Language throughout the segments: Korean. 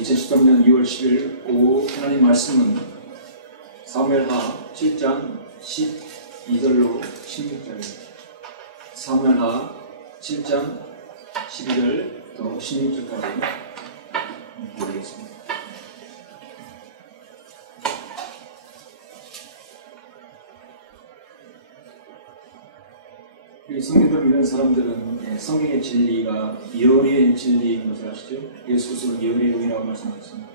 2013년 2월 10일 오후 하나님 말씀은 사무엘하 7장 12절로 16절입니다. 사무엘하 7장 12절부터 16절까지 보겠습니다. 이 성경을 믿는 사람들은 성경의 진리가 예언의 진리인 것을 아시죠? 예수 그리스도는 예언의 영이라고 말씀하셨습니다.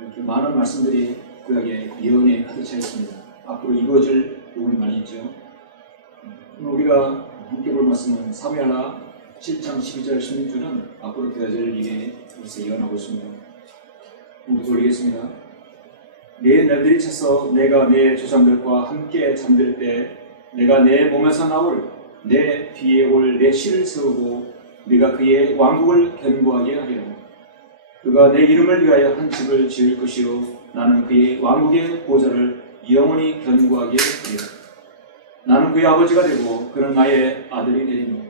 이렇게 많은 말씀들이 구약에 예언에 가득 차 있습니다. 앞으로 이루어질 부분이 많이 있죠. 오늘 우리가 함께 볼 말씀은 사무엘하 7장 12절 16절은 앞으로 되어질 일에 대해서 예언하고 있습니다. 한번 돌리겠습니다. 내 날들이 차서 내가 내 조상들과 함께 잠들 때 내가 내 몸에서 나올 내 뒤에 올 내 씨를 세우고 네가 그의 왕국을 견고하게 하리라. 그가 내 이름을 위하여 한 집을 지을 것이요 나는 그의 왕국의 보좌를 영원히 견고하게 하리라. 나는 그의 아버지가 되고 그는 나의 아들이 되리니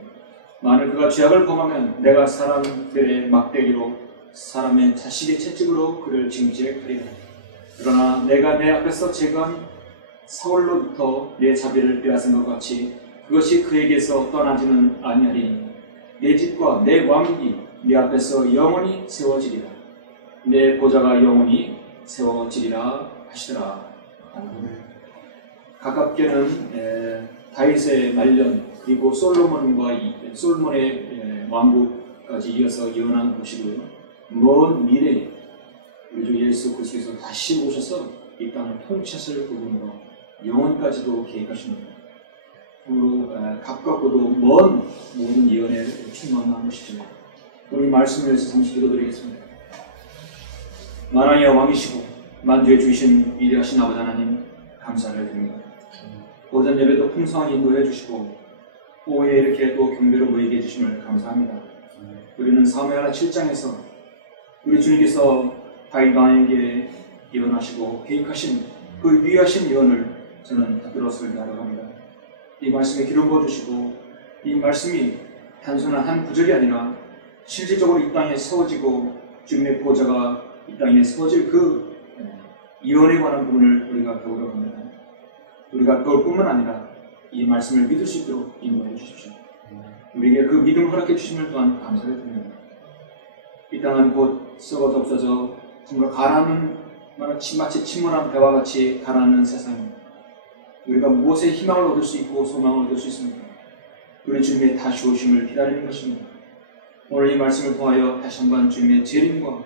만일 그가 죄악을 범하면 내가 사람들의 막대기로 사람의 자식의 채찍으로 그를 징계하리라. 그러나 내가 내 앞에서 제거한 사울로부터 내 자비를 빼앗은 것 같이 그것이 그에게서 떠나지는 아니하리니 내 집과 내 왕국이 내 앞에서 영원히 세워지리라. 내 보좌가 영원히 세워지리라 하시더라. 가깝게는 다윗의 말년 그리고 솔로몬의 왕국까지 이어서 예언한 것이고요. 먼 미래에 우리 주 예수 그리스도께서 다시 오셔서 이 땅을 통치하실 부분으로 영원까지도 계획하십니다. 그러므로 가깝고도 먼 모든 예언에 충만한 것이죠. 오늘 말씀을 위해서 잠시 기도드리겠습니다. 만왕의 왕이시고 만주의 주이신 위대하신 아버지 하나님 감사를 드립니다. 오전 예배도 풍성하게 인도해 주시고 오후에 이렇게 또 경배로 모이게 해주심을 감사합니다. 우리는 사무엘하 7장에서 우리 주님께서 다윗 왕에게 예언하시고 계획하신 그 위하신 예언을 저는 받들어 설교하려고 합니다. 이 말씀에 기름 부어주시고 이 말씀이 단순한 한 구절이 아니라 실질적으로 이 땅에 세워지고 주님의 보좌가 이 땅에 세워질 그 예언에 관한 부분을 우리가 배우려고 합니다. 우리가 배울 뿐만 아니라 이 말씀을 믿을 수 있도록 인도해 주십시오. 우리에게 그 믿음을 허락해 주심을 또한 감사를 드립니다. 이 땅은 곧 썩어져 없어져 정말 가라앉는 마치 침몰한 배와 같이 가라앉는 세상입니다. 우리가 무엇에 희망을 얻을 수 있고 소망을 얻을 수 있습니까? 우리 주님의 다시 오심을 기다리는 것입니다. 오늘 이 말씀을 통하여 다시 한번 주님의 재림과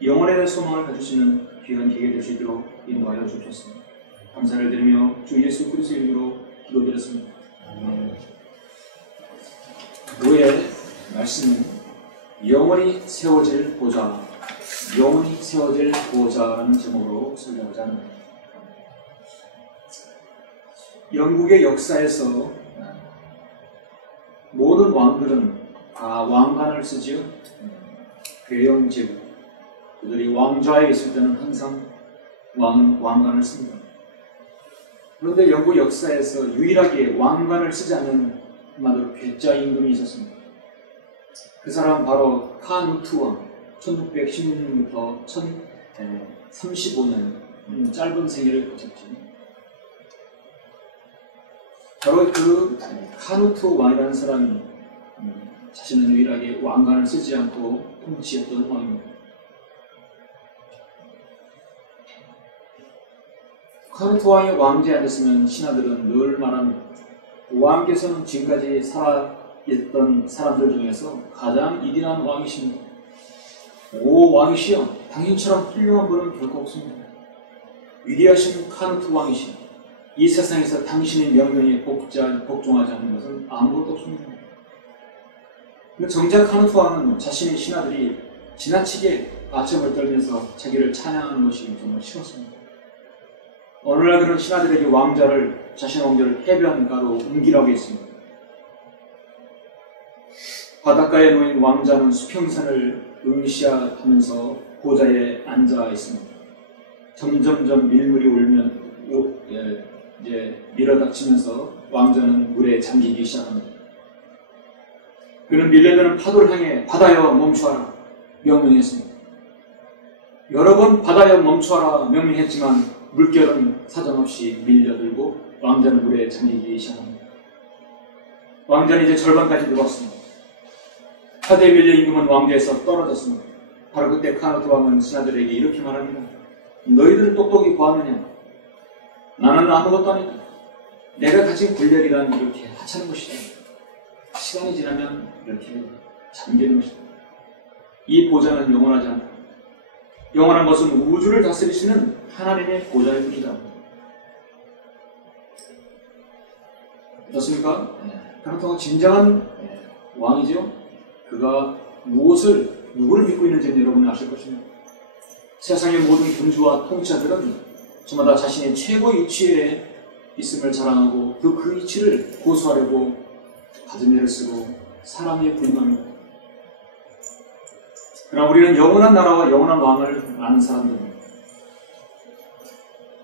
영원에 대한 소망을 가질 수 있는 귀한 기회가 될 수 있도록 인도하여 주셨습니다. 감사를 드리며 주 예수 그리스도의 이름으로 기도드렸습니다. 오늘 말씀은 영원히 세워질 보좌, 영원히 세워질 보좌라는 제목으로 설교하고자 합니다. 영국의 역사에서 모든 왕들은 다 왕관을 쓰지요. 괴형제국 그들이 왕좌에 있을 때는 항상 왕관을 씁니다. 그런데 영국 역사에서 유일하게 왕관을 쓰지 않는 한마디로 괴짜 임금이 있었습니다. 그 사람 바로 카누트 왕, 1616년부터 1035년 짧은 생애를 거쳤죠. 바로 그 카누트 왕이라는 사람이 자신은 유일하게 왕관을 쓰지 않고 통치했던 왕입니다. 카누트 왕이 왕제에 앉았으면 신하들은 늘 말합니다. 왕께서는 지금까지 살아있던 사람들 중에서 가장 이기한 왕이십니다. 오 왕이시여, 당신처럼 훌륭한 분은 결코 없습니다. 위대하신 카누트 왕이시여, 이 세상에서 당신의 명령에 복종하지 않는 것은 아무것도 없습니다. 근데 정작 카누트 왕은 자신의 신하들이 지나치게 아첨을 떨면서 자기를 찬양하는 것이 정말 싫었습니다. 어느 날 그런 신하들에게 왕자를 자신의 왕자를 해변가로 옮기라고 했습니다. 바닷가에 놓인 왕자는 수평선을 응시하면서 보좌에 앉아 있습니다. 점점점 밀물이 오면 이제 밀어닥치면서 왕자는 물에 잠기기 시작합니다. 그는 밀려드는 파도를 향해 바다여 멈추어라 명령했습니다. 여러 번 바다여 멈춰라 명령했지만 물결은 사정없이 밀려들고 왕자는 물에 잠기기 시작합니다. 왕자는 이제 절반까지 누웠습니다. 바다에 밀려 임금은 왕좌에서 떨어졌습니다. 바로 그때 카누트 왕은 신하들에게 이렇게 말합니다. 너희들은 똑똑히 구하느냐? 나는 아무것도 아니다. 내가 가진 권력이란 이렇게 하찮은 것이다. 시간이 지나면 이렇게 잠기는 것이다. 이 보좌는 영원하지 않다. 영원한 것은 우주를 다스리시는 하나님의 보좌일 뿐이다. 어떻습니까? 카누트가 진정한 왕이죠. 그가 누구를 믿고 있는지는 여러분은 아실 것입니다. 세상의 모든 군주와 통치자들은 저마다 자신의 최고의 위치에 있음을 자랑하고 그 위치를 고수하려고 가진 애를 쓰고 사람에 불망합니다. 그러나 우리는 영원한 나라와 영원한 왕을 아는 사람들입니다.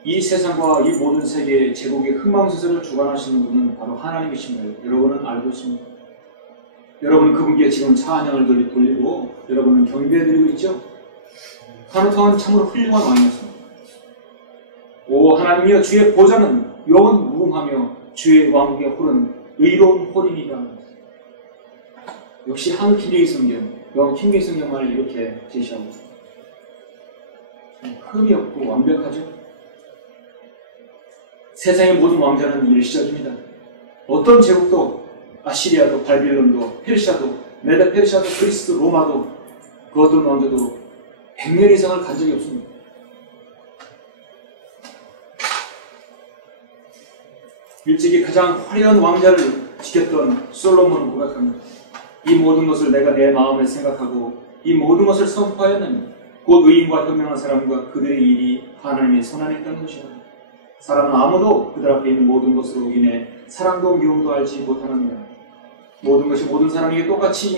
이 세상과 이 모든 세계의 제국의 흥망성쇠를 주관하시는 분은 바로 하나님이십니다. 여러분은 알고 있습니다. 여러분은 그분께 지금 찬양을 돌리고 여러분은 경배해드리고 있죠? 카누트 왕은 참으로 훌륭한 왕이었습니다. 오 하나님이여 주의 보좌는 영원 무궁하며 주의 왕국의 홀은 의로운 홀이니라. 역시 한국 킹제이 성경, 영어 킹제이 성경만을 이렇게 제시하고 흠이 없고 완벽하죠. 세상의 모든 왕자는 일시적입니다. 어떤 제국도 아시리아도 바빌론도 페르시아도 메다 페르시아도 그리스 로마도 그 어떤 왕조도 100년 이상을 간 적이 없습니다. 일찍이 가장 화려한 왕자를 지켰던 솔로몬은 고백합니다. 이 모든 것을 내가 내 마음에 생각하고 이 모든 것을 선포하였느니 곧 의인과 현명한 사람과 그들의 일이 하나님의 손안에 있다는 것이라. 사람은 아무도 그들 앞에 있는 모든 것으로 인해 사랑도 미움도 알지 못하느니라. 모든 것이 모든 사람에게 똑같이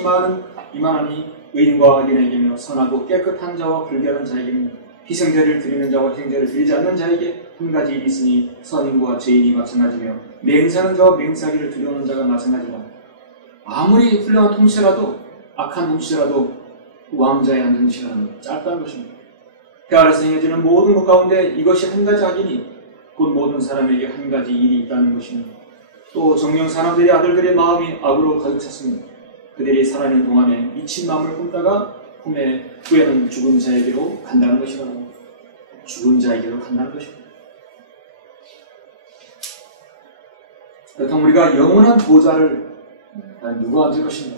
임하나니 의인과 악인에게며 선하고 깨끗한 자와 불결한 자에게며 희생제를 드리는 자와 행제를 드리지 않는 자에게 한 가지 일이 있으니 선인과 죄인이 마찬가지며 맹세하는 자와 맹세하기를 두려워하는 자가 마찬가지라. 아무리 훌륭한 통치라도 악한 통치라도 왕자의 앉은 시간은 짧다는 것입니다. 그 아래서 행해지는 모든 것 가운데 이것이 한 가지 악이니 곧 모든 사람에게 한 가지 일이 있다는 것입니다. 또 정령 사람들의 아들들의 마음이 악으로 가득 찼습니다. 그들이 살아있는 동안에 미친 마음을 품다가 후에는 죽은 자에게로 간다는 것이라. 죽은 자에게로 간다는 것입니다. 그렇다면 우리가 영원한 보좌를 누가 앉을 것인가?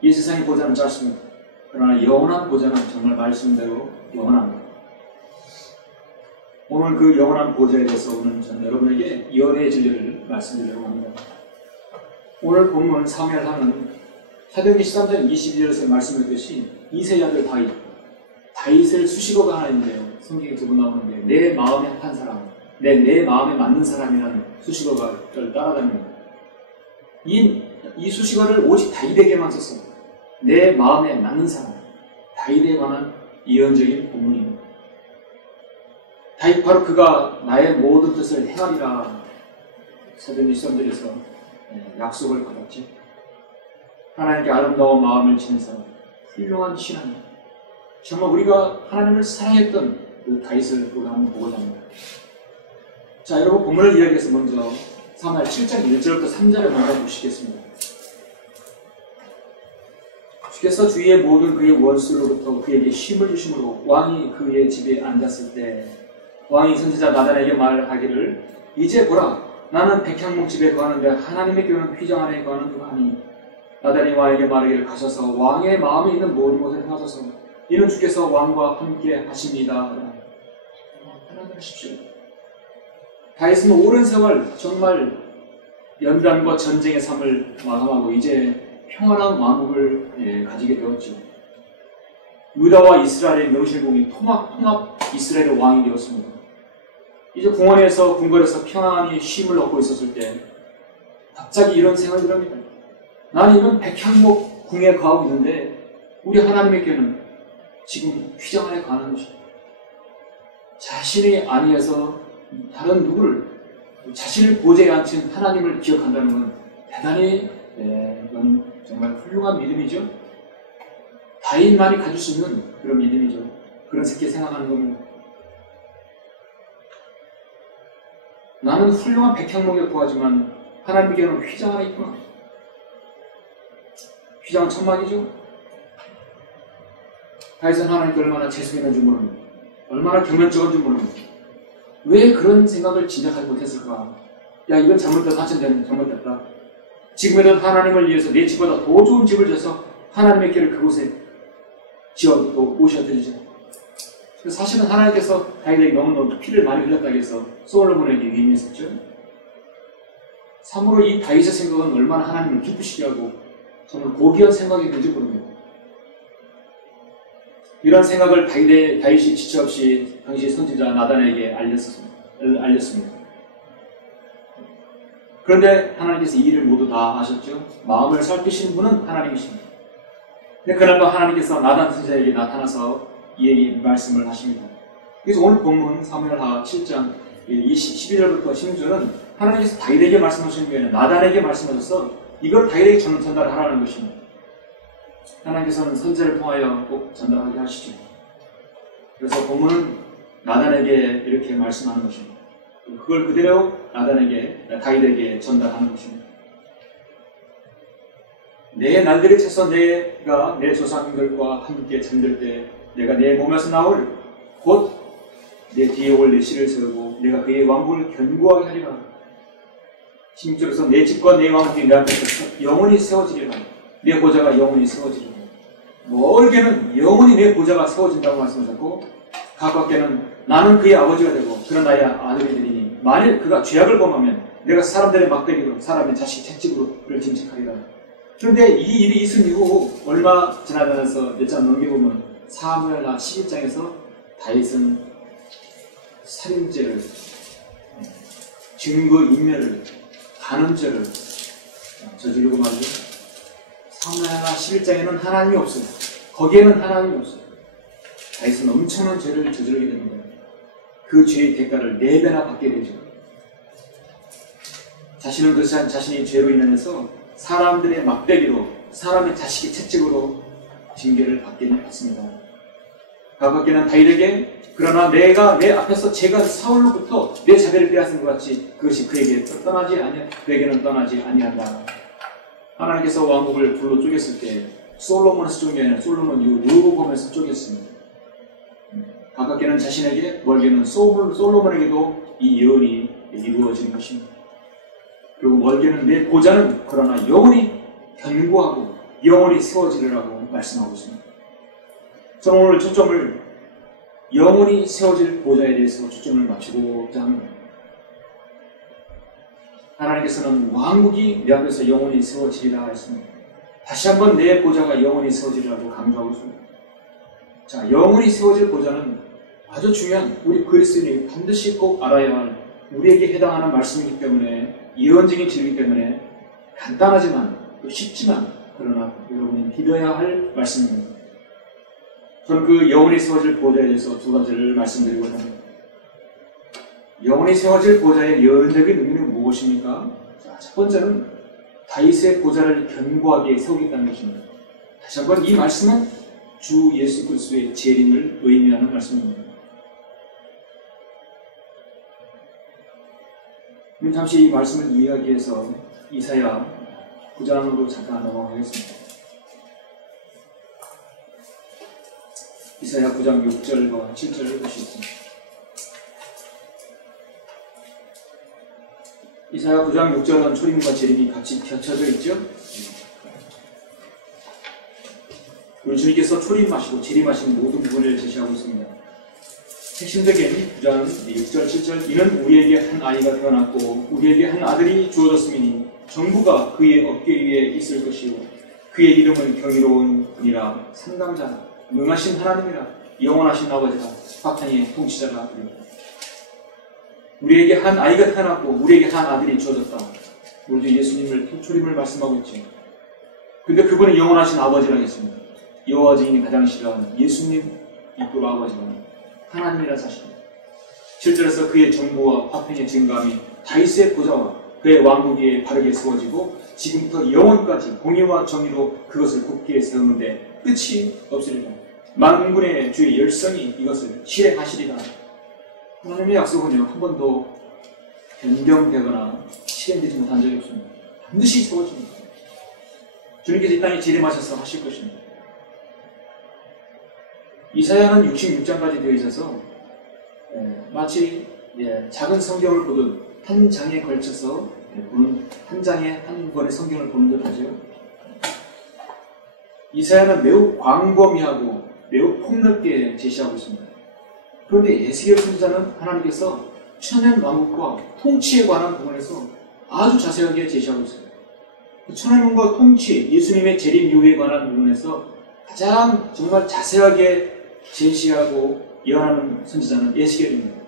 이 세상의 보좌는 짧습니다. 그러나 영원한 보좌는 정말 말씀대로 영원합니다. 오늘 그 영원한 보좌에 대해서 오늘 저는 여러분에게 연애의 진리를 말씀드리려고 합니다. 오늘 본문 사무엘하는 사도행전 13장 22절에서 말씀드렸듯이 이세의 아들 다윗을 수식어가 하나 있는데요. 성경에 두 번 나오는데 내 마음에 합한 사람, 내 마음에 맞는 사람이라는 수식어가 따라다닙니다. 이 수식어를 오직 다윗에게만 썼습니다. 내 마음에 맞는 사람, 다윗에 관한 예언적인 본문입니다. 다윗 바로 그가 나의 모든 뜻을 행하리라 사도행전 13절에서 약속을 받았지. 하나님께 아름다운 마음을 지닌 사람, 훌륭한 신앙. 정말 우리가 하나님을 사랑했던 그 다윗을 우리가 한번 보고자 합니다. 자, 여러분 본문을 이야기해서 먼저 사무엘 7장 1절부터 3절을 먼저 보시겠습니다. 주께서 주위의 모든 그의 원수로부터 그에게 힘을 주심으로 왕이 그의 집에 앉았을 때 왕이 선지자 나단에게 말하기를 이제 보라 나는 백향목 집에 거하는데 하나님의 교는 휘장 안에 거하는 그 하니 나단이 왕에게 말하기를 가셔서 왕의 마음에 있는 모든 것을 행하소서 이는 주께서 왕과 함께 하십니다. 편안하십시오. 다윗은 오랜 세월 정말 연단과 전쟁의 삶을 마감하고 이제 평안한 왕국을 가지게 되었죠. 유다와 이스라엘의 명실공히 통합 이스라엘의 왕이 되었습니다. 이제 궁궐에서 평안히 쉼을 얻고 있었을 때 갑자기 이런 생각이 듭니다. 나는 이런 백향목 궁에 거하고 있는데 우리 하나님의 교는 지금 휘장 안에 거하는 것입니다. 자신의 안위에서 다른 누구를 자신을 보좌에 앉힌 하나님을 기억한다는 건 대단히 이건 정말 훌륭한 믿음이죠. 다윗만이 가질 수 있는 그런 믿음이죠. 그렇게 생각하는 겁니다. 나는 훌륭한 백향목에 구하지만 하나님께는 휘장 하나 있구나. 휘장은 천막이죠. 다윗은 하나님께 얼마나 죄송했는지 모릅니다. 얼마나 경멸적인지 모릅니다. 왜 그런 생각을 진작하지 못했을까? 야, 이건 잘못됐다, 잘못됐다. 지금에는 하나님을 위해서 내 집보다 더 좋은 집을 져서 하나님의 길을 그곳에 지어 오셔드리죠. 사실은 하나님께서 다윗에게 너무너무 피를 많이 흘렸다고 해서 솔로몬에게 위임했었죠. 참으로 이 다윗의 생각은 얼마나 하나님을 기쁘시게 하고 정말 고귀한 생각이었는지 모릅니다. 이런 생각을 다윗이 지체 없이 당시 선지자 나단에게 알렸습니다. 그런데 하나님께서 이 일을 모두 다 아셨죠. 마음을 살피시는 분은 하나님이십니다. 근데 그날도 하나님께서 나단 선지자에게 나타나서 이 얘기 말씀을 하십니다. 그래서 오늘 본문 사무엘하 7장 11절부터 16절은 하나님께서 다윗에게 말씀하시는 게 아니라 나단에게 말씀하셔서 이걸 다윗에게 전달하라는 것입니다. 하나님께서는 선지자를 통하여 꼭 전달하게 하시죠. 그래서 본문은 나단에게 이렇게 말씀하는 것입니다. 그걸 그대로 다윗에게 전달하는 것입니다. 내 날들이 차서 내가 내 조상들과 함께 잠들 때 내가 내 몸에서 나올 곧 내 뒤에 올 내 씨를 세우고 내가 그의 왕국을 견고하게 하리라. 16절에서 내 집과 내 왕국이 내 앞에서 영원히 세워지리라. 내 보좌가 영원히 세워지리라. 멀게는 영원히 내 보좌가 세워진다고 말씀하셨고 가깝게는 나는 그의 아버지가 되고 그런 나의 아들이 되리니 만일 그가 죄악을 범하면 내가 사람들의 막대기로 사람의 자식 채찍으로 그를 징책하리라. 그런데 이 일이 있은 이후 얼마 지나면서 몇 장 넘겨보면 사무엘하 11장에서 다윗은 살인죄를, 증거인멸을, 간음죄를 저지르고 말이죠. 사무엘하 11장에는 하나님이 없어요. 거기에는 하나님이 없어요. 다윗은 엄청난 죄를 저지르게 됩니다. 그 죄의 대가를 4배나 받게 되죠. 자신은 그 자신이 죄로 인해서 사람들의 막대기로 사람의 자식의 채찍으로 징계를 받기는 했습니다. 가깝게는 다윗에게 그러나 내가 내 앞에서 제가 사울로부터 내 자비를 빼앗은 것 같이 그것이 그에게는 떠나지 아니한다. 하나님께서 왕국을 둘로 쪼갰을 때 솔로몬에서 쪼갠 게 아니라 솔로몬 이후 르호보암에서 쪼갰습니다. 가깝게는 자신에게 멀게는 솔로몬에게도 이 예언이 이루어지는 것입니다. 그리고 멀게는 내 보좌는 그러나 영원히 견고하고 영원히 세워지리라고 말씀하고 있습니다. 저는 오늘 초점을 영원히 세워질 보좌에 대해서 초점을 맞추고자 합니다. 하나님께서는 왕국이 내 앞에서 영원히 세워지리라 했습니다. 다시 한번 내 보좌가 영원히 세워지리라고 강조하고 있습니다. 자, 영원히 세워질 보좌는 아주 중요한 우리 그리스도인이 반드시 꼭 알아야 할 우리에게 해당하는 말씀이기 때문에 예언적인 진리이기 때문에 간단하지만 또 쉽지만 그러나 여러분이 믿어야 할 말씀입니다. 저는 그 영원히 세워질 보좌에 대해서 2가지를 말씀드리고 합니다. 영원히 세워질 보좌의 예언적인 의미는 무엇입니까? 자, 첫 번째는 다윗의 보좌를 견고하게 세우겠다는 것입니다. 다시 한번 이 말씀은 주 예수 그리스도의 재림을 의미하는 말씀입니다. 잠시 이 말씀을 이해하기 위해서 이사야 9장으로 잠깐 넘어가겠습니다. 이사야 9장 6절과 7절을 보시겠습니다. 이사야 9장 6절은 초림과 재림이 같이 겹쳐져 있죠. 우리 주님께서 초림하시고 재림하시는 모든 부분을 제시하고 있습니다. 핵심적인 9장 6절 7절 이는 우리에게 한 아이가 태어났고 우리에게 한 아들이 주어졌으니 정부가 그의 어깨 위에 있을 것이요 그의 이름은 경이로운 분이라 상담자라 능하신 하나님이라 영원하신 아버지라 박한의 통치자라. 우리에게 한 아이가 태어났고 우리에게 한 아들이 주어졌다. 우리 주 예수님을 초림을 말씀하고 있죠. 근데 그분은 영원하신 아버지라 했습니다. 여호와 증인이 가장 싫어하는 예수님 이끌어 아버지라 하나님이라 사실입니다. 7절에서 그의 정부와 화평의 증감이 다윗의 보좌와 그의 왕국 위에 바르게 세워지고 지금부터 영원까지 공의와 정의로 그것을 굳게 세우는데 끝이 없으리라. 만군의 주의 열성이 이것을 실행하시리라. 하나님의 약속은요, 한 번도 변경되거나 실행되지 못한 적이 없습니다. 반드시 세워집니다. 주님께서 이 땅에 재림하셔서 하실 것입니다. 이사야는 66장까지 되어 있어서 마치 작은 성경을 보듯 한 장에 걸쳐서 보는, 한 장에 한 권의 성경을 보는 듯 하죠. 이사야는 매우 광범위하고 매우 폭넓게 제시하고 있습니다. 그런데 에스겔 선지자는 하나님께서 천연 왕국과 통치에 관한 부분에서 아주 자세하게 제시하고 있습니다. 천연 왕국과 통치, 예수님의 재림 이후에 관한 부분에서 가장 정말 자세하게 제시하고 예언하는 선지자는 에스겔입니다.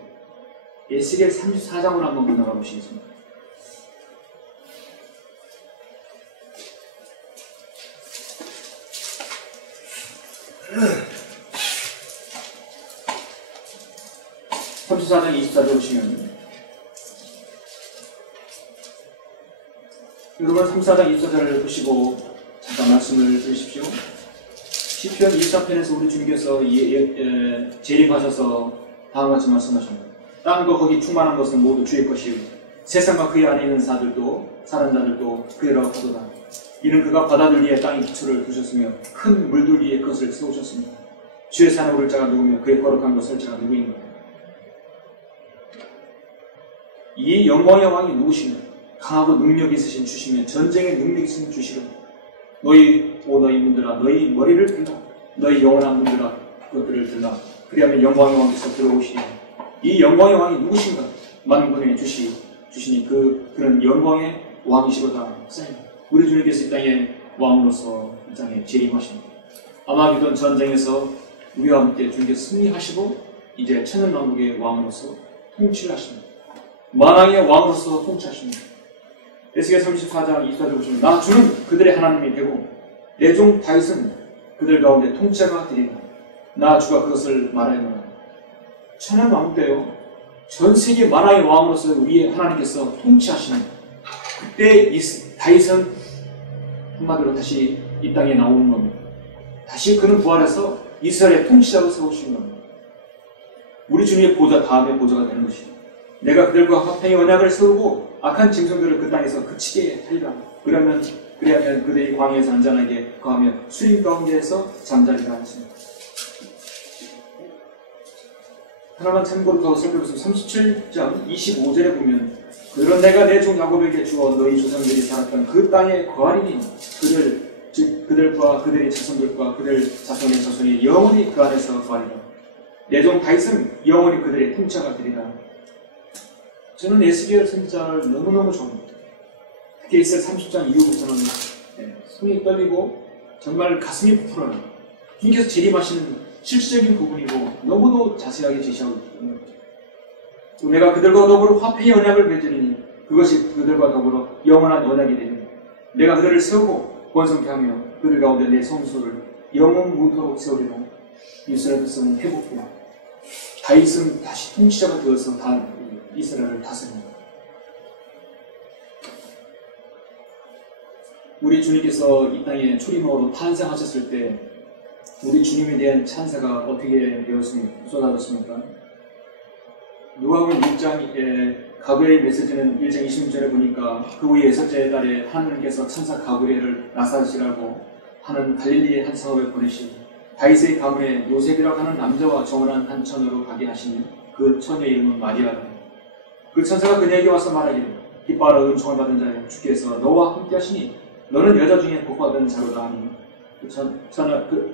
에스겔 34장으로 한번 건너가 보시겠습니다. (34장 24절) 보시면, 여러분 34장 24절을 보시고 잠깐 말씀을 들으십시오. 시편 24편에서 우리 주님께서 재림하셔서 다음과 같이 말씀하십니다. 땅과 거기 충만한 것은 모두 주의 것이요 세상과 그의 안에 있는 사람들도 그의라고 하도다. 이는 그가 바다들 위에 땅에 기초를 두셨으며 큰 물들 위에 그것을 세우셨습니다. 주의 산에 오를 자가 누구며 그의 거룩한 곳을 자가 누구인가. 이 영광의 왕이 누구시며 강하고 능력 있으신 주시며 전쟁에 능력 있으신 주시로 너희 문들아 너희 머리를 들라 너희 영원한 문들아 그것들을 들라 그리하면 영광의 왕께서 들어오시니 이 영광의 왕이 누구신가. 만군의 주시니 그는 영광의 왕이시로다. 우리 주님께서 이 땅에 왕으로서 이 땅에 재림하십니다. 아마겟돈 전쟁에서 우리와 함께 주님께서 승리하시고 이제 천연왕국의 왕으로서 통치를 하십니다. 만왕의 왕으로서 통치하십니다. 에스겔 34장 24절 보시면 나 주는 그들의 하나님이 되고 내 종 다윗은 그들 가운데 통치자가 되리라. 나 주가 그것을 말하노라. 천연왕국 때요 전 세계 만왕의 왕으로서 우리의 하나님께서 통치하시는 그때 다윗은 한마디로 다시 이 땅에 나오는 겁니다. 다시 그는 부활해서 이스라엘의 통치자로 세우시는 겁니다. 우리 주님의 보좌 다음의 보좌가 되는 것입니다. 내가 그들과 화평의 언약을 세우고 악한 짐승들을 그 땅에서 그치게 하리라. 그리하면 그들이 광야에서 안전하게 거하며 수림 가운데에서 잠자리라 하십니다. 하나만 참고로 더 살펴보시면 37장 25절에 보면 그런 내가 내 종 야곱에게 주어 너희 조상들이 살았던 그 땅에 거하리니 그들과 그들의 자손들과 그들 자손의 자손이 영원히 그 안에서 거하리라. 내 종 다윗은 영원히 그들의 통치자가 되리라. 저는 에스겔 선지자를 너무너무 좋아합니다. 특히 에스겔 30장 이후부터는 손이 떨리고 정말 가슴이 부풀어요. 주님께서 재림하시는 실질적인 부분이고 너무도 자세하게 제시하고 있거든요. 내가 그들과 더불어 화평의 언약을 맺으리니 그것이 그들과 더불어 영원한 언약이 되리니 내가 그들을 세우고 번성케 하며 그들 가운데 내 성소를 영원 무토록 세우리라. 이스라엘 백성은 회복되어 다윗은 다시 통치자가 되어서 이스라엘을 다스립니다. 우리 주님께서 이 땅에 초림으로 탄생하셨을 때 우리 주님에 대한 찬사가 어떻게 쏟아졌습니까? 누가복음 1장에 가브리엘 메시지는 1장 26절에 보니까 그 후에 6째 달에 하나님께서 천사 가브리엘을 나사렛이라고 하는 갈릴리의 한 성읍에 보내시고 다윗의 가문에 요셉이라고 하는 남자와 정혼한 한 처녀로 가게 하시니 그 처녀의 이름은 마리아라. 그 천사가 그녀에게 와서 말하기를 기뻐하라 은총을 받은 자여 주께서 너와 함께 하시니 너는 여자 중에 복받은 자로다 하니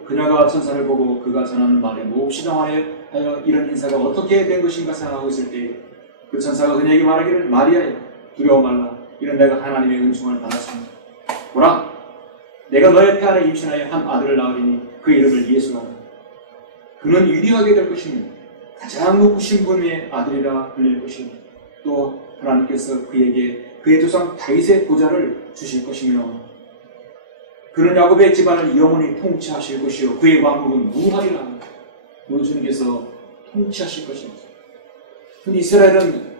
그녀가 천사를 보고 그가 전하는 말에 몹시 당하여 이런 인사가 어떻게 된 것인가 생각하고 있을 때 그 천사가 그녀에게 말하기를 마리아여 두려워 말라. 이런 내가 하나님의 은총을 받았습니다. 보라 내가 너의 태 안에 임신하여 한 아들을 낳으리니 그 이름을 예수라. 그는 위대하게 될 것이며 가장 높으신 분의 아들이라 불릴 것이며 또 하나님께서 그에게 그의 조상 다윗의 보좌를 주실 것이며 그는 야곱의 집안을 영원히 통치하실 것이요 그의 왕국은 무하리라. 우리 주님께서 통치하실 것입니다. 그런데 이스라엘은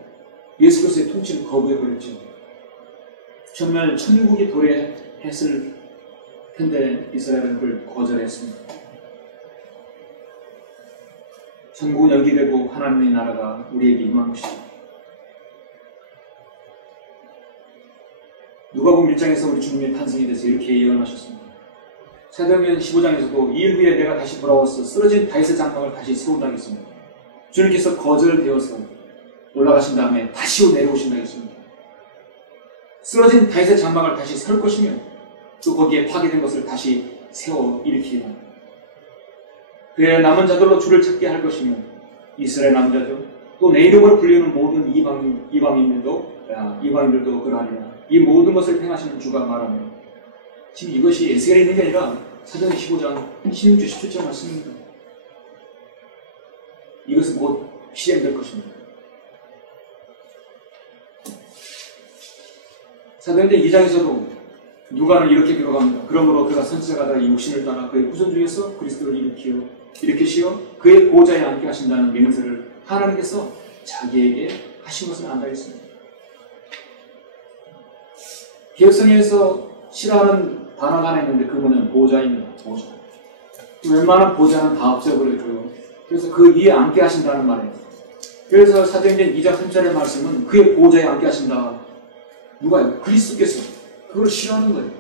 예수 그리스도의 통치를 거부해버렸죠. 정말 천국이 도래했을 텐데 이스라엘은 그걸 거절했습니다. 천국은 연기되고 하나님의 나라가 우리에게 임한 것입니다. 누가복음 1장에서 우리 주님의 탄생에 대해서 이렇게 예언하셨습니다. 사도행전 15장에서도 이 일 후에 내가 다시 돌아와서 쓰러진 다윗의 장막을 다시 세운다고 했습니다. 주님께서 거절되어서 올라가신 다음에 다시 내려오신다고 했습니다. 쓰러진 다윗의 장막을 다시 설 것이며 또 거기에 파괴된 것을 다시 세워 일으키리라. 그의 남은 자들로 주를 찾게 할 것이며 이스라엘 남은 자죠. 또 내 이름으로 불리는 모든 이방인들도 그러하리라. 이 모든 것을 행하시는 주가 말하며, 지금 이것이 에스겔에 있는 게 아니라 사도행 15장 16절 17절 말씀입니다. 이것은 곧 실행될 것입니다. 사도행전 2장에서도 누가는 이렇게 기록합니다. 그러므로 그가 선지자가 다 육신을 따라 그의 후손 중에서 그리스도를 일으키시어 그의 보좌에 앉게 하신다는 맹세를 하나님께서 자기에게 하신 것을 안다 했습니다. 개혁성에서 싫어하는 단어가 하나 있는데 그 뭐냐면 보좌입니다. 보좌. 웬만한 보좌는 다 없애버렸고요. 그래서 그 위에 앉게 하신다는 말이에요. 그래서 사도행전 2장 3절의 말씀은 그의 보좌에 앉게 하신다. 누가요? 그리스도께서. 그걸 싫어하는 거예요.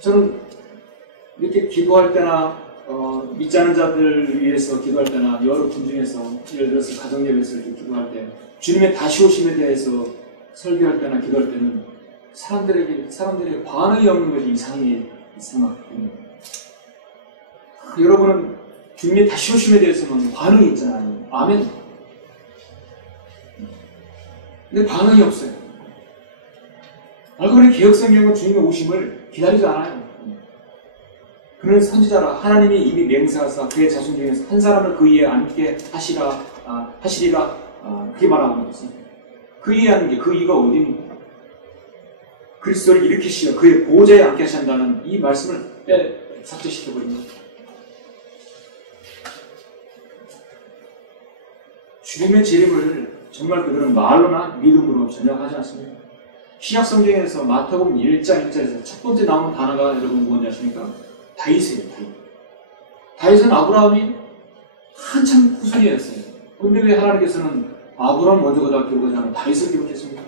저는 이렇게 기도할 때나 믿지 않은 자들을 위해서 기도할 때나 여러 분 중에서 예를 들어서 가정예배에서 이렇게 기도할 때 주님의 다시 오심에 대해서 설교할 때나 기도할 때는 사람들에게 반응이 없는 것이 이상합니다. 여러분은 주님의 다시 오심에 대해서는 반응이 있잖아요. 아멘. 근데 반응이 없어요. 알고 보니 개혁성경은 주님의 오심을 기다리지 않아요. 그는 선지자라 하나님이 이미 맹세하사 그의 자손 중에서 한 사람을 그 위에 앉게 하시리라 그렇게 말하고 있어요. 그 위에 앉는 게 그 이가 어디입니까? 그리스도를 일으키시어 그의 보좌에 앉게 하신다는 이 말씀을 삭제시켜버립니다. 주님의 재림을 정말 그들은 말로나 믿음으로 전향하지 않습니다. 신약성경에서 마태복음 1장 1절에서 첫 번째 나오는 단어가 여러분 무엇인지 아십니까? 다윗이에요. 다윗은 아브라함이 한참 후손이었어요. 그런데 왜 하나님께서는 아브라함 먼저 가다 기록하지 않고 다윗을 기록했습니까?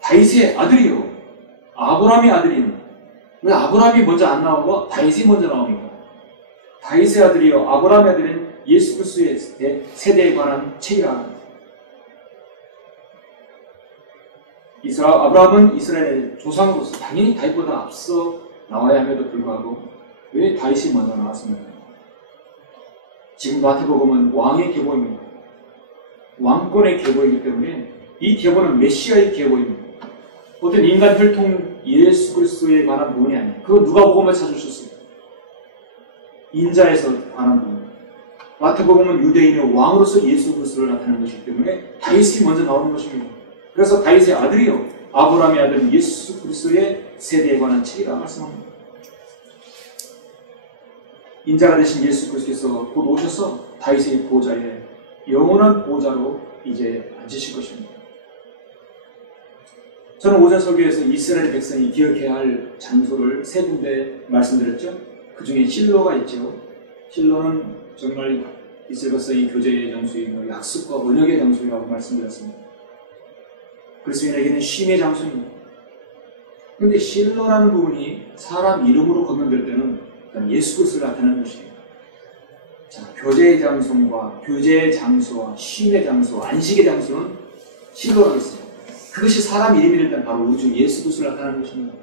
다윗의 아들이요. 아브라함의 아들이요. 왜 아브라함이 먼저 안 나오고 다윗이 먼저 나옵니까? 다윗의 아들이요. 아브라함의 아들인 예수 그리스도의 세대에 관한 책이라. 아브라함은 이스라엘의 조상으로서 당연히 다윗보다 앞서 나와야 함에도 불구하고 왜 다윗이 먼저 나왔습니까? 지금 마태복음은 왕의 계보입니다. 왕권의 계보이기 때문에 이 계보는 메시아의 계보입니다. 어떤 인간 혈통 예수 그리스도에 관한 부분이 아니에요. 그건 누가복음을 찾으셨어요. 인자에서 관한 부분. 마태복음은 유대인의 왕으로서 예수 그리스도를 나타내는 것이기 때문에 다윗이 먼저 나오는 것입니다. 그래서 다윗의 아들이요 아브라함의 아들 예수 그리스도의 세대에 관한 책이라 말씀합니다. 인자가 되신 예수 그리스도께서 곧 오셔서 다윗의 보좌에 영원한 보좌로 이제 앉으실 것입니다. 저는 오전 설교에서 이스라엘 백성이 기억해야 할 장소를 세 군데 말씀드렸죠. 그 중에 실로가 있죠. 실로는 정말 이스라엘 백성이 교제의 장소이며 약속과 언약의 장소이라고 말씀드렸습니다. 그리스도인에게는 쉼의 장소입니다. 그런데 실로라는 부분이 사람 이름으로 거명될 때는 예수 그리스도를 나타내는 것이에요. 자, 교제의 장소와 교제의 장소와 쉼의 장소, 안식의 장소는 실로라고 있어요. 그것이 사람 이름이 될 때는 바로 우리 주 예수 그리스도를 나타내는 것입니다.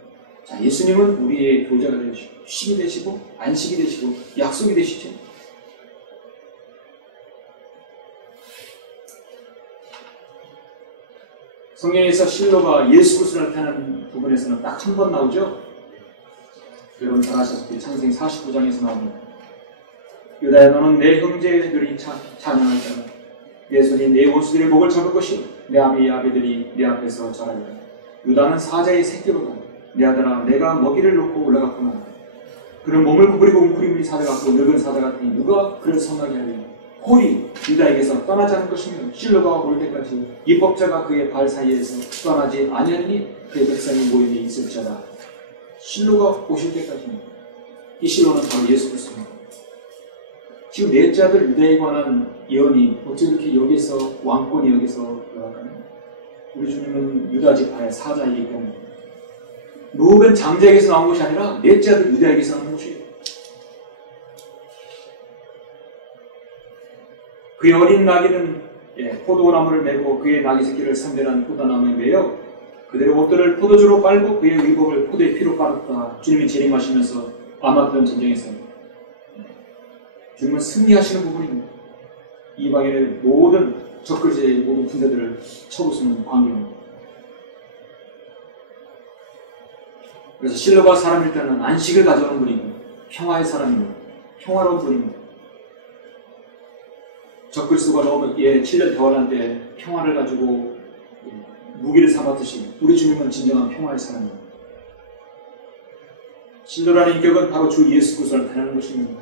자, 예수님은 우리의 교제가 되시고 쉼이 되시고 안식이 되시고 약속이 되시죠. 성경에서 실로가 예수 그리스도를 나타내는 부분에서는 딱 한 번 나오죠. 여러분 잘 아시다시피 창세기 49장에서 나옵니다. 유다야 너는 내 형제들이 찬양할 때는 내 손이 내 원수들의 목을 잡을 것이요 내 아비의 아비들이 내 앞에서 자라리라. 유다는 사자의 새끼로다. 내 아들아 내가 먹이를 놓고 올라갔구나. 그는 몸을 구부리고 웅크림이 사자 같고 늙은 사자 같으니 누가 그를 성하게 하리요. 홀이 유다에게서 떠나지 않을 것이며 실로가 올 때까지 입법자가 그의 발 사이에서 떠나지 아니하니 그의 백성이 모임이 있을지어다. 실로가 오실 때까지입니다. 이 실로는 바로 예수 그리스도입니다. 지금 넷째 아들 유다에 관한 예언이 어째 이렇게 여기서 왕권이 여기서 들어갈까요? 우리 주님은 유다 지파의 사자이기 때문에 루벤 장자에게서 나온 것이 아니라 넷째 아들 유다에게서 나온 것이에요. 그의 어린 나귀는 포도나무를 메고 그의 나귀 새끼를 상대한 포도나무에 매여 그들의 옷들을 포도주로 빨고 그의 의복을 포도의 피로 빨았다. 주님이 재림하시면서 아마겟돈 전쟁에서 주님은 승리하시는 부분입니다. 이방인의 모든 적그리스의 모든 군대들을 쳐부수는 광경입니다. 그래서 실로가 사람일 때는 안식을 가져오는 분이고 평화의 사람입니다. 평화로운 분입니다. 적그리스도가 너무 7년 대환란 때 평화를 가지고 무기를 삼았듯이 우리 주님은 진정한 평화의 사람입니다. 실로라는 인격은 바로 주 예수 그리스도를 나타내는 것입니다.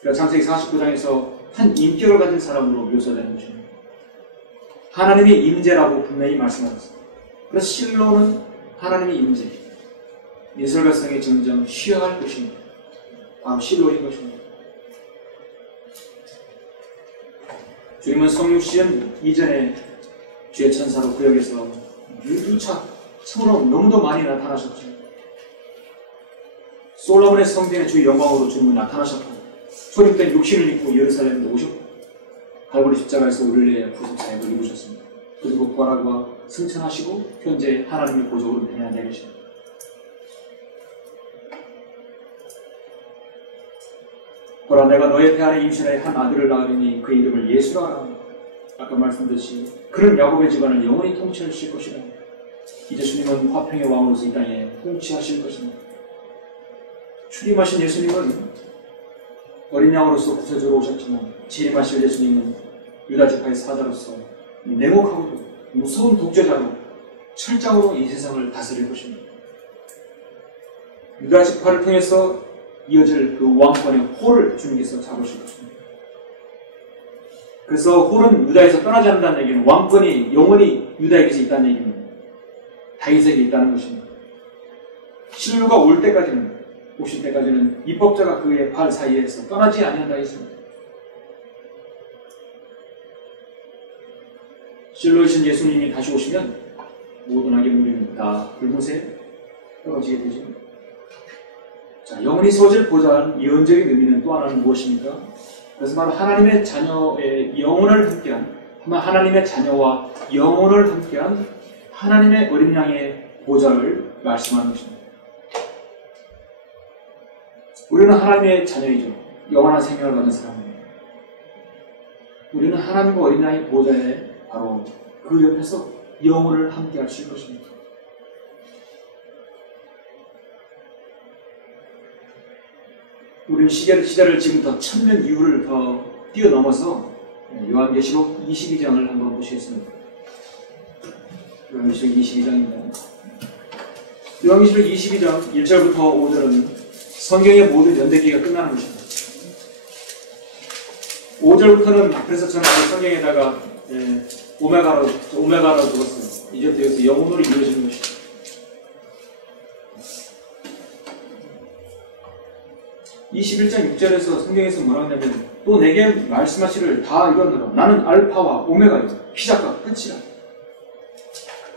그러니까 창세기 49장에서 한 인격을 가진 사람으로 묘사되는 것입니다. 하나님의 임재라고 분명히 말씀하셨습니다. 그래서 실로는 하나님의 임재, 예술가성이 점점 쉬어갈 것입니다. 바로 실로인 것입니다. 주님은 성육신 이전에 주의 천사로 구역에서 유두차 처음으로 너무도 많이 나타나셨죠. 솔로몬의 성전에 주의 영광으로 주님은 나타나셨고 초림 때 육신을 입고 예루살렘에 오셨고 갈보리 십자가에서 우리를 구속 사역을 이루셨습니다. 그리고 부활하고 승천하시고 현재 하나님의 보좌로 편에 앉아 계십니다. 보라 내가 너의 태 안에 임신하여 한 아들을 낳으리니 그 이름을 예수라 하라. 아까 말씀드렸듯이 그는 야곱의 집안을 영원히 통치하실 것이라. 이제 주님은 화평의 왕으로서 이 땅에 통치하실 것입니다. 출임하신 예수님은 어린 양으로서 구세주로 오셨지만 재림하실 예수님은 유다 지파의 사자로서 냉혹하고도 무서운 독재자로 철장으로 이 세상을 다스릴 것입니다. 유다 지파를 통해서 이어질 그 왕권의 홀을 주님께서 잡으실 것입니다. 그래서 홀은 유다에서 떠나지 않는다는 얘기는 왕권이 영원히 유다에게서 있다는 얘기입니다. 다윗에게 있다는 것입니다. 실로가 올 때까지는 오실 때까지는 입법자가 그의 발 사이에서 떠나지 아니한다 했습니다. 실로이신 예수님이 다시 오시면 모든 악의 무리는 다 불못에 떨어지게 되죠. 자, 영원히 세워질 보좌는 예언적인 의미는 또 하나는 무엇입니까? 그래서 바로 하나님의 자녀의 영혼을 함께한 하나님의 자녀와 영혼을 함께한 하나님의 어린 양의 보좌를 말씀하는 것입니다. 우리는 하나님의 자녀이죠. 영원한 생명을 받은 사람입니다. 우리는 하나님과 어린 양의 보좌에 바로 그 옆에서 영혼을 함께 하실 것입니다. 우리는 시대를 지금부터 1000년 이후를 더 뛰어넘어서 요한계시록 22장을 한번 보시겠습니다. 요한계시록 22장입니다. 요한계시록 22장 1절부터 5절은 성경의 모든 연대기가 끝나는 것입니다. 5절부터는 그래서 저는 성경에다가 오메가로 적었어요. 이제부터 여기서 영혼으로 이루어지는 것입니다. 21장 6절에서 성경에서 뭐라고 하냐면 또 내게 말씀하시를 다 이거노라. 나는 알파와 오메가이다. 시작과 끝이라.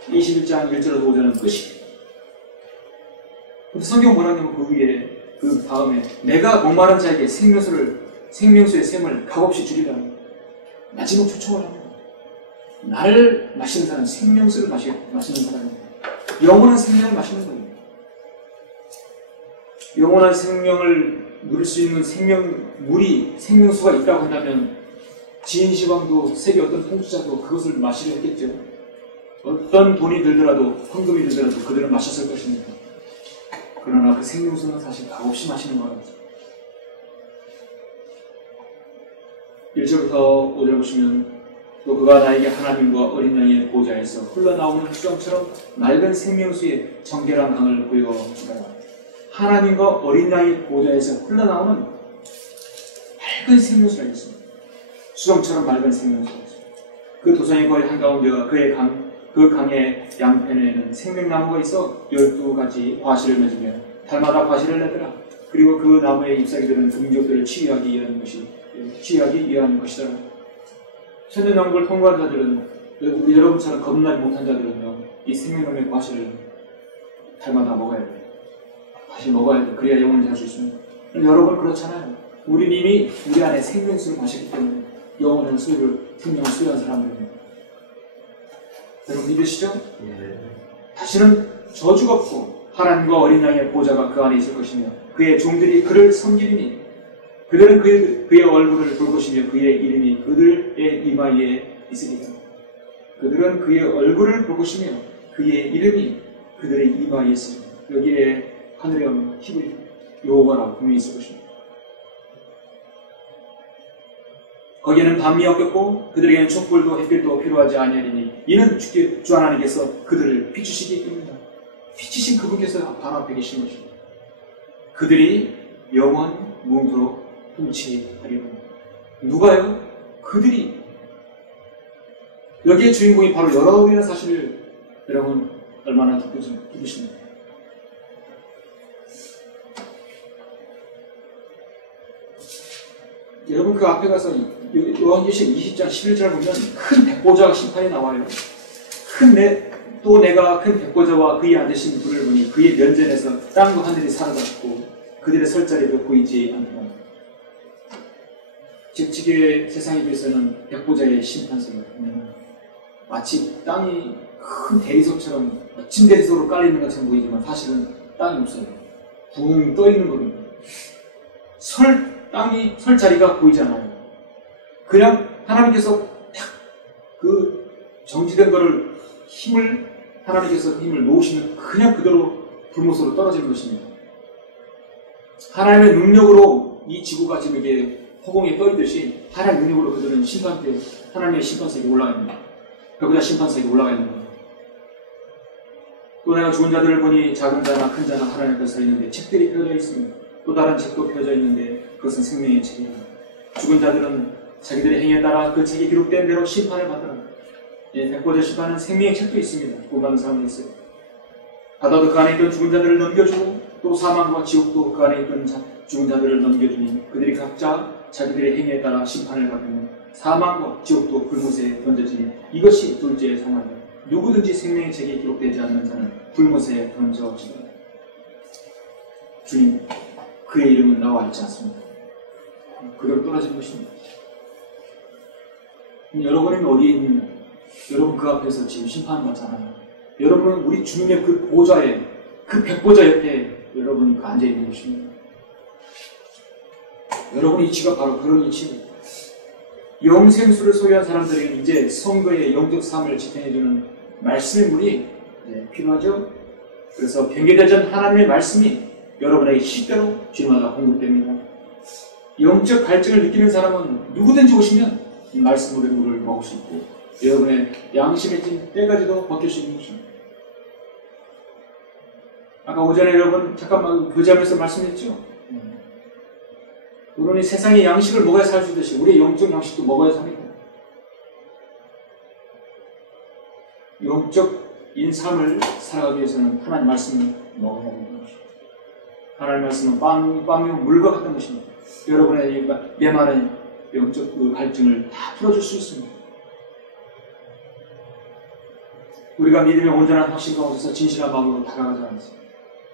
21장 1절에서 5절은 끝이에요. 근데 성경 뭐라고 하냐면 그 위에 그 다음에 내가 목마른 자에게 생명수의 샘을 값없이 주리라. 마지막 초청을 합니다. 나를 마시는 사람은 생명수를 마시는 사람입니다. 영원한 생명을 마시는 거예요. 영원한 생명을 누릴 수 있는 물이 생명수가 있다고 한다면 지인시방도 세계 어떤 통치자도 그것을 마시려 했겠죠. 어떤 돈이 들더라도 헌금이 들더라도 그들은 마셨을 것입니다. 그러나 그 생명수는 사실 값없이 마시는 거랍니다. 1절부터 5절 보시면 또 그가 나에게 하나님과 어린 양의 보좌에서 흘러나오는 수정처럼 맑은 생명수의 정결한 강을 보여주더라. 하나님과 어린 양의 보좌에서 흘러나오는 맑은 생명수가 있습니다. 수정처럼 맑은 생명수가 있습니다. 그 도성의 거의 한가운데와 그 강의 양편에는 생명나무가 있어 12가지 과실을 맺으며 달마다 과실을 내더라. 그리고 그 나무의 잎사귀들은 금족들을 치유하기 위한 것이 취하기 위한 것이다. 천년왕국을 통과한 자들은, 우리 여러분처럼 겁나지 못한 자들은요, 이 생명의 과실을 달마다 먹어야 돼요. 다시 먹어야 돼. 그래야 영원히 살 수 있습니다. 여러분 그렇잖아요. 우리 이미 우리 안에 생명수를 마셨기 때문에 영원한 수를 분명히 수여한 사람들입니다. 여러분 믿으시죠? 다시는 저주가 없고 하나님과 어린 양의 보좌가 그 안에 있을 것이며 그의 종들이 그를 섬기리니 그들은 그의 얼굴을 볼 것이며 그의 이름이 그들의 이마에 있으리라. 그들은 그의 얼굴을 볼 것이며 그의 이름이 그들의 이마에 있으리라. 여기에 하늘에 없는 히브리 여호와라고 분명히 있을 것입니다. 거기에는 밤이 없겠고 그들에게는 촛불도 햇빛도 필요하지 아니하리니 이는 주 하나님께서 그들을 비추시기 때문이다. 비추신 그분께서 바로 앞에 계신 것입니다. 그들이 영원 무궁토록 통치하리라. 누가요? 그들이. 여기에 주인공이 바로 여러분이라는 사실을 여러분 얼마나 기쁘십니까? 여러분 그 앞에 가서 요한계시록 20장 11절 보면 큰 백보자 심판이 나와요. 또 내가 큰 백보자와 그의 앉으신 분을 보니 그의 면전에서 땅과 하늘이 사라졌고 그들의 설 자리도 보이지 않더라. 지금 세상에 비해서는 백보자의 심판서를 보면 마치 땅이 큰 대리석처럼 멋진 대리석으로 깔려있는 것처럼 보이지만 사실은 땅이 없어요. 붕 떠있는 겁니다. 설 자리가 보이잖아요. 그냥 하나님께서 탁 그 정지된 거를 하나님께서 힘을 놓으시면 그냥 그대로 불못으로 떨어지는 것입니다. 하나님의 능력으로 이 지구가 지금 이게 허공에 떠있듯이 하나님의 능력으로 그들은 하나님의 심판석에 올라가 있는 거예요. 그보다 심판석에 올라가 있는 거예요. 또 내가 죽은 자들을 보니 작은 자나 큰 자나 하나님 앞에 서 있는데 책들이 펴져 있습니다. 또 다른 책도 펴져 있는데 그것은 생명의 책이다. 죽은 자들은 자기들의 행위에 따라 그 책에 기록된 대로 심판을 받더라. 백보자 심판은 생명의 책도 있습니다. 구원받는 사람도 있어요. 바다도 그 안에 있던 죽은 자들을 넘겨주고 또 사망과 지옥도 그 안에 있던 죽은 자들을 넘겨주니 그들이 각자 자기들의 행위에 따라 심판을 받으며 사망과 지옥도 불못에 던져지니 이것이 둘째의 상황이다. 누구든지 생명의 책에 기록되지 않는 자는 불못에 던져지다. 주님, 그의 이름은 나와 있지 않습니다. 그대로 떨어진 것입니다. 여러분은 어디에 있느냐? 여러분 그 앞에서 지금 심판받잖아요. 여러분은 우리 주님의 그 보좌에, 그 백보좌 옆에 여러분이 앉아있는 것입니다. 여러분의 위치가 바로 그런 위치입니다. 영생수를 소유한 사람들에게 이제 선거의 영적 삶을 지탱해주는 말씀의 물이 필요하죠. 그래서 변개되지 않은 하나님의 말씀이 여러분에게 실대로 주마다 공급됩니다. 영적 갈증을 느끼는 사람은 누구든지 오시면 이 말씀으로 물을 먹을 수 있고 여러분의 양심의 찐 때까지도 벗길 수 있는 것입니다. 아까 오전에 여러분 잠깐만 교제하면서 말씀했죠? 우리는 세상의 양식을 먹어야 살 수 있듯이 우리의 영적 양식도 먹어야 삽니다. 영적인 삶을 살아가기 위해서는 하나님 말씀을 먹어야 하는 것입니다. 하나님 말씀은 빵이고 물과 같은 것입니다. 여러분의 메마른 영적 그 갈증을 다 풀어줄 수 있습니다. 우리가 믿음의 온전한 확신 가운데서 진실한 마음으로 다가가지 않습니다.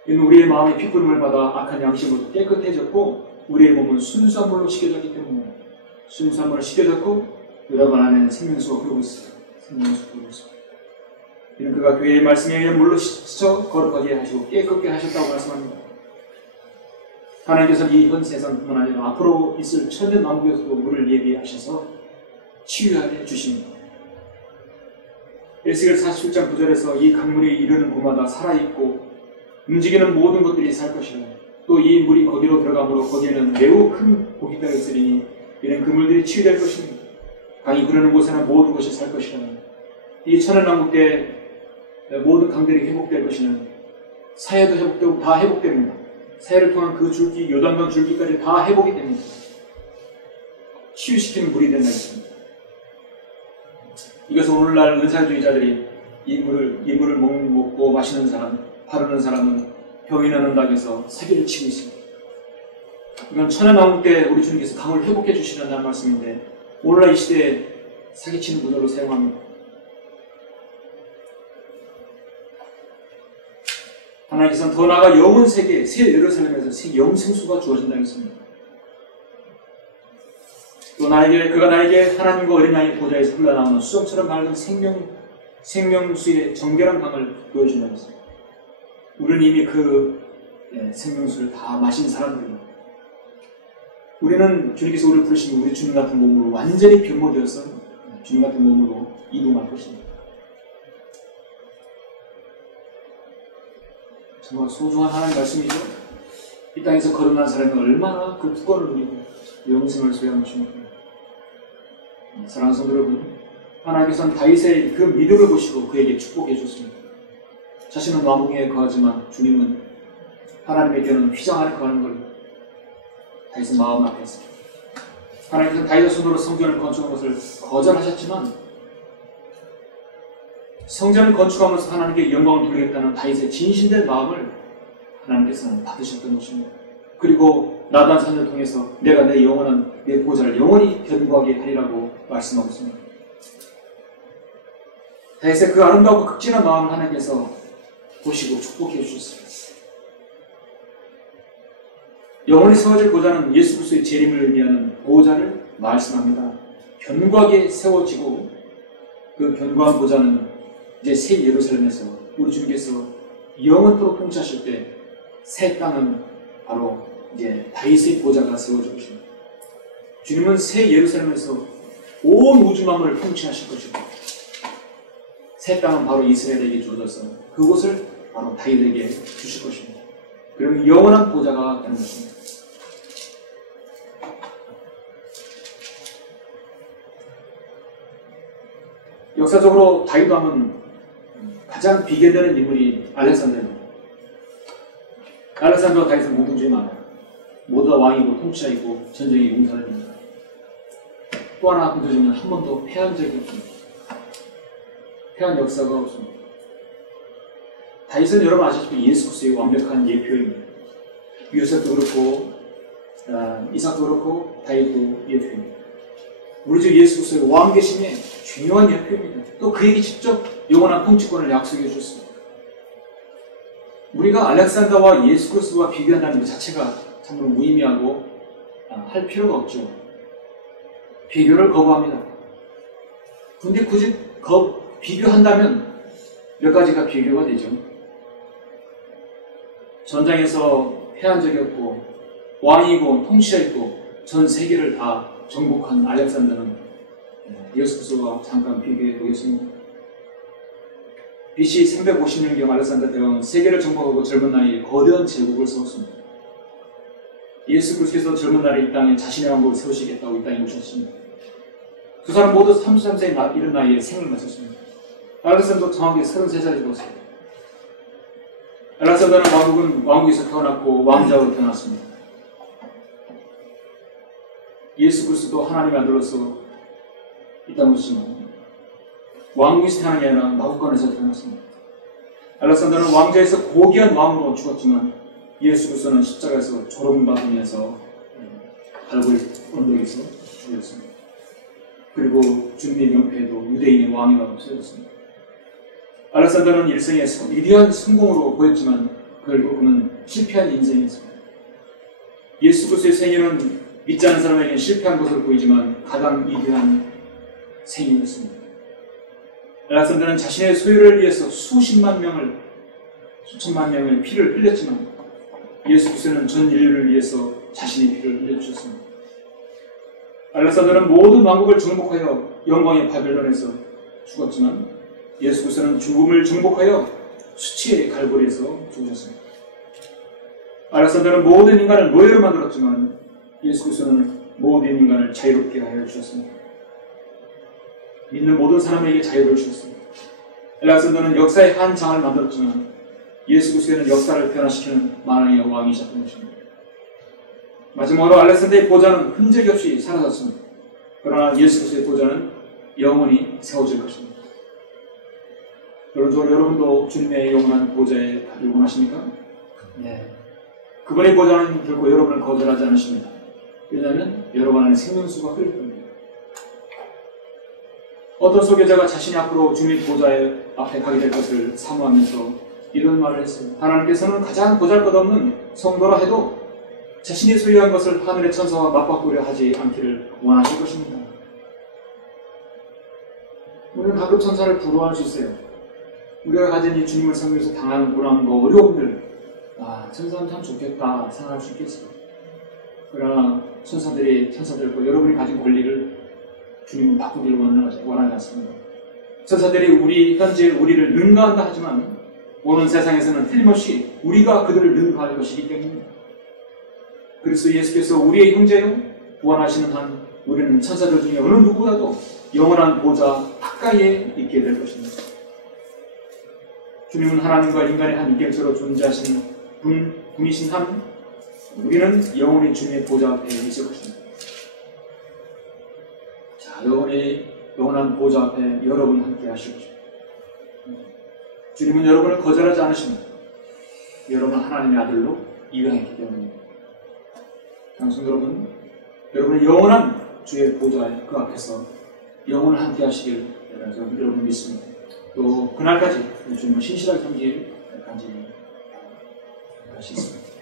이는 우리의 마음이 피부름을 받아 악한 양심으로 깨끗해졌고 우리의 몸은 순수한 물로 씻겨졌기 때문에 순수한 물로 씻겨졌고 여러분 안에는 생명수가 흐르고 있습니다. 생명수가 흐르고 있습니다. 이는 그가 교회의 말씀에 의해 물로 씻어 거룩하게 하시고 깨끗게 하셨다고 말씀합니다. 하나님께서는 이 현 세상뿐만 아니라 앞으로 있을 천년 왕국에서도 물을 예비하셔서 치유해 주십니다. 에스겔 47장 9절에서 이 강물이 이르는 곳마다 살아있고 움직이는 모든 것들이 살 것이라. 또 이 물이 거기로 들어가므로 거기에는 매우 큰 고기가 있으리니 이는 그 물들이 치유될 것입니다. 강이 흐르는 곳에는 모든 것이 살 것이라. 이 천연왕국 때 모든 강들이 회복될 것이는 사해도 회복되고 다 회복됩니다. 사해를 통한 그 줄기, 요단강 줄기까지 다 회복이 됩니다. 치유시키는 물이 된다 했습니다. 이것은 오늘날 은사주의자들이 이 물을 먹고 마시는 사람, 바르는 사람은 병이 나는다고 해서 사기를 치고 있습니다. 이건 천의 나올 때 우리 주님께서 강을 회복해 주시는다는 말씀인데 오늘날 이 시대에 사기치는 구절로 사용합니다. 하나님께서는 더 나아가 영원 세계, 새 예루살렘에서 새 영생수가 주어진다고 했습니다. 또 그가 나에게 하나님과 어린 양의 보좌에서 흘러나오는 수정처럼 맑은 생명수의 정결한 강을 보여준다고 했습니다. 우리는 이미 그 생명수를 다 마신 사람들입니다. 우리는 주님께서 우리를 부르시면 우리 주님 같은 몸으로 완전히 변모되어서 주님 같은 몸으로 이동할 것입니다. 정말 소중한 하나님의 말씀이죠. 이 땅에서 거듭난 사람이 얼마나 그 특권을 누리고 영생을 소유한 것입니까? 사랑하는 성도 여러분, 하나님께서는 다윗의 그 믿음을 보시고 그에게 축복해 주셨습니다. 자신은 왕궁에 거하지만 주님은 하나님에게는 휘장 안에 거하는 걸 다윗의 마음 앞에 했습니다. 하나님께서는 다윗의 손으로 성전을 건축한 것을 거절하셨지만 성전을 건축하면서 하나님께 영광을 돌리겠다는 다윗의 진실된 마음을 하나님께서는 받으셨던 것입니다. 그리고 나단 선을 통해서 내가 내 영원한 내 보좌를 영원히 견고하게 하리라고 말씀하고 있습니다. 다윗의 그 아름다우고 극진한 마음을 하나님께서 보시고 축복해 주셨습니다. 영원히 세워질 보좌는 예수 그리스도의 재림을 의미하는 보좌를 말씀합니다. 견고하게 세워지고 그 견고한 보좌는 이제 새 예루살렘에서 우리 주님께서 영원토록 통치하실 때 새 땅은 바로 이제 다윗의 보좌가 세워질 것입니다. 주님은 새 예루살렘에서 온 우주 만물을 통치하실 것이고 새 땅은 바로 이스라엘에게 주어져서 그곳을 바로 다윗에게 주실 것입니다. 그러면 영원한 보좌가 되는 것입니다. 역사적으로 다윗 왕은 가장 비교되는 인물이 알렉산더입니다. 알렉산더와 다윗은 공통점이 많아요. 모두 다 왕이고 통치자이고 전쟁의 용사들입니다. 또 하나 공통점은 한 번도 패한 적이 없습니다. 패한 역사가 없습니다. 다윗은 여러분 아시다시피 예수 그리스도의 완벽한 예표입니다. 요셉도 그렇고 이삭도 그렇고 다윗도 예표입니다. 우리 주 예수 그리스도의 왕 계심의 중요한 예표입니다. 또 그에게 직접 영원한 통치권을 약속해 주셨습니다. 우리가 알렉산더와 예수 그리스도와 비교한다는 것 자체가 참으로 무의미하고 할 필요가 없죠. 비교를 거부합니다. 그런데 굳이 비교한다면 몇 가지가 비교가 되죠. 전장에서 패한 적이 없고 왕이고 통치자이고 전 세계를 다 정복한 알렉산더는 예수 그리스도와 잠깐 비교해 보겠습니다. BC 350년경 알렉산더 대왕은 세계를 정복하고 젊은 나이에 거대한 제국을 세웠습니다. 예수 그리스도께서 젊은 날에 이 땅에 자신의 왕국을 세우시겠다고 이 땅에 오셨습니다. 두 사람 모두 33세의 이른 나이에 생을 마쳤습니다. 알렉산더 정확히 33살이 죽었습니다. 알렉산더는 왕국에서 태어났고 왕자로 태어났습니다. 예수 그리스도도 하나님의 아들로서 이 땅에 오셨지만 왕국에서 태어난 게 아니라 마구간에서 태어났습니다. 알렉산더는 왕자에서 고귀한 왕으로 죽었지만 예수 그리스도는 십자가에서 조롱받으면서 갈보리 언덕에서 죽었습니다. 그리고 주님의 명패에도 유대인의 왕이라고 쓰였습니다. 알렉산더는 일생에서 위대한 성공으로 보였지만 결국은 실패한 인생이었습니다. 예수 그리스도의 생애는 믿지 않는 사람에게는 실패한 것으로 보이지만 가장 위대한 생애였습니다. 알렉산더는 자신의 소유를 위해서 수천만 명의 피를 흘렸지만 예수 그리스도는 전 인류를 위해서 자신의 피를 흘려주셨습니다. 알렉산더는 모든 왕국을 정복하여 영광의 바벨론에서 죽었지만 예수 그리스도는 죽음을 정복하여 수치의 갈보리에서 죽으셨습니다. 알렉산더는 모든 인간을 노예로 만들었지만 예수 그리스도는 모든 인간을 자유롭게 하여 주셨습니다. 믿는 모든 사람에게 자유를 주셨습니다. 알렉산더는 역사의 한 장을 만들었지만 예수 그리스도는 역사를 변화시키는 만왕의 왕이셨던 것입니다. 마지막으로 알렉산더의 보좌는 흔적이 없이 사라졌습니다. 그러나 예수 그리스도의 보좌는 영원히 세워질 것입니다. 여러분도 주님의 영원한 보좌에 가길 원하십니까? 네. 그분의 보좌는 결코 여러분을 거절하지 않으십니다. 왜냐하면 여러분 안에 생명수가 흐를 겁니다. 어떤 소개자가 자신이 앞으로 주님의 보좌에 앞에 가게 될 것을 사모하면서 이런 말을 했어요. 하나님께서는 가장 보잘것없는 성도라 해도 자신이 소유한 것을 하늘의 천사와 맞바꾸려 하지 않기를 원하실 것입니다. 우리는 가끔 천사를 부러워할 수 있어요. 우리가 가진 이 주님을 섬기면서 당하는 고난과 어려움들, 천사는 참 좋겠다 생각할 수 있겠어요. 그러나 천사들과 여러분이 가진 권리를 주님은 바꾸기를 원하지 않습니다. 천사들이 현재 우리를 능가한다 하지만 오는 세상에서는 틀림없이 우리가 그들을 능가할 것이기 때문입니다. 그리스도 예수께서 우리의 형제요 구원하시는 한 우리는 천사들 중에 어느 누구라도 영원한 보좌 가까이에 있게 될 것입니다. 주님은 하나님과 인간의 한 이격체로 존재하시는 분이신 한 우리는 영원히 주님의 보좌 앞에 있을 것입니다. 자, 영원한 보좌 앞에 여러분이 함께 하실 것입니다. 주님은 여러분을 거절하지 않으십니다. 여러분은 하나님의 아들로 입양했기 때문입니다. 당신 여러분, 여러분의 영원한 주의 보좌에 그 앞에서 영원을 함께 하시길 여러분 믿습니다. 또 그날까지 주님을 신실하게 섬길 간절히 바랄 수 있습니다.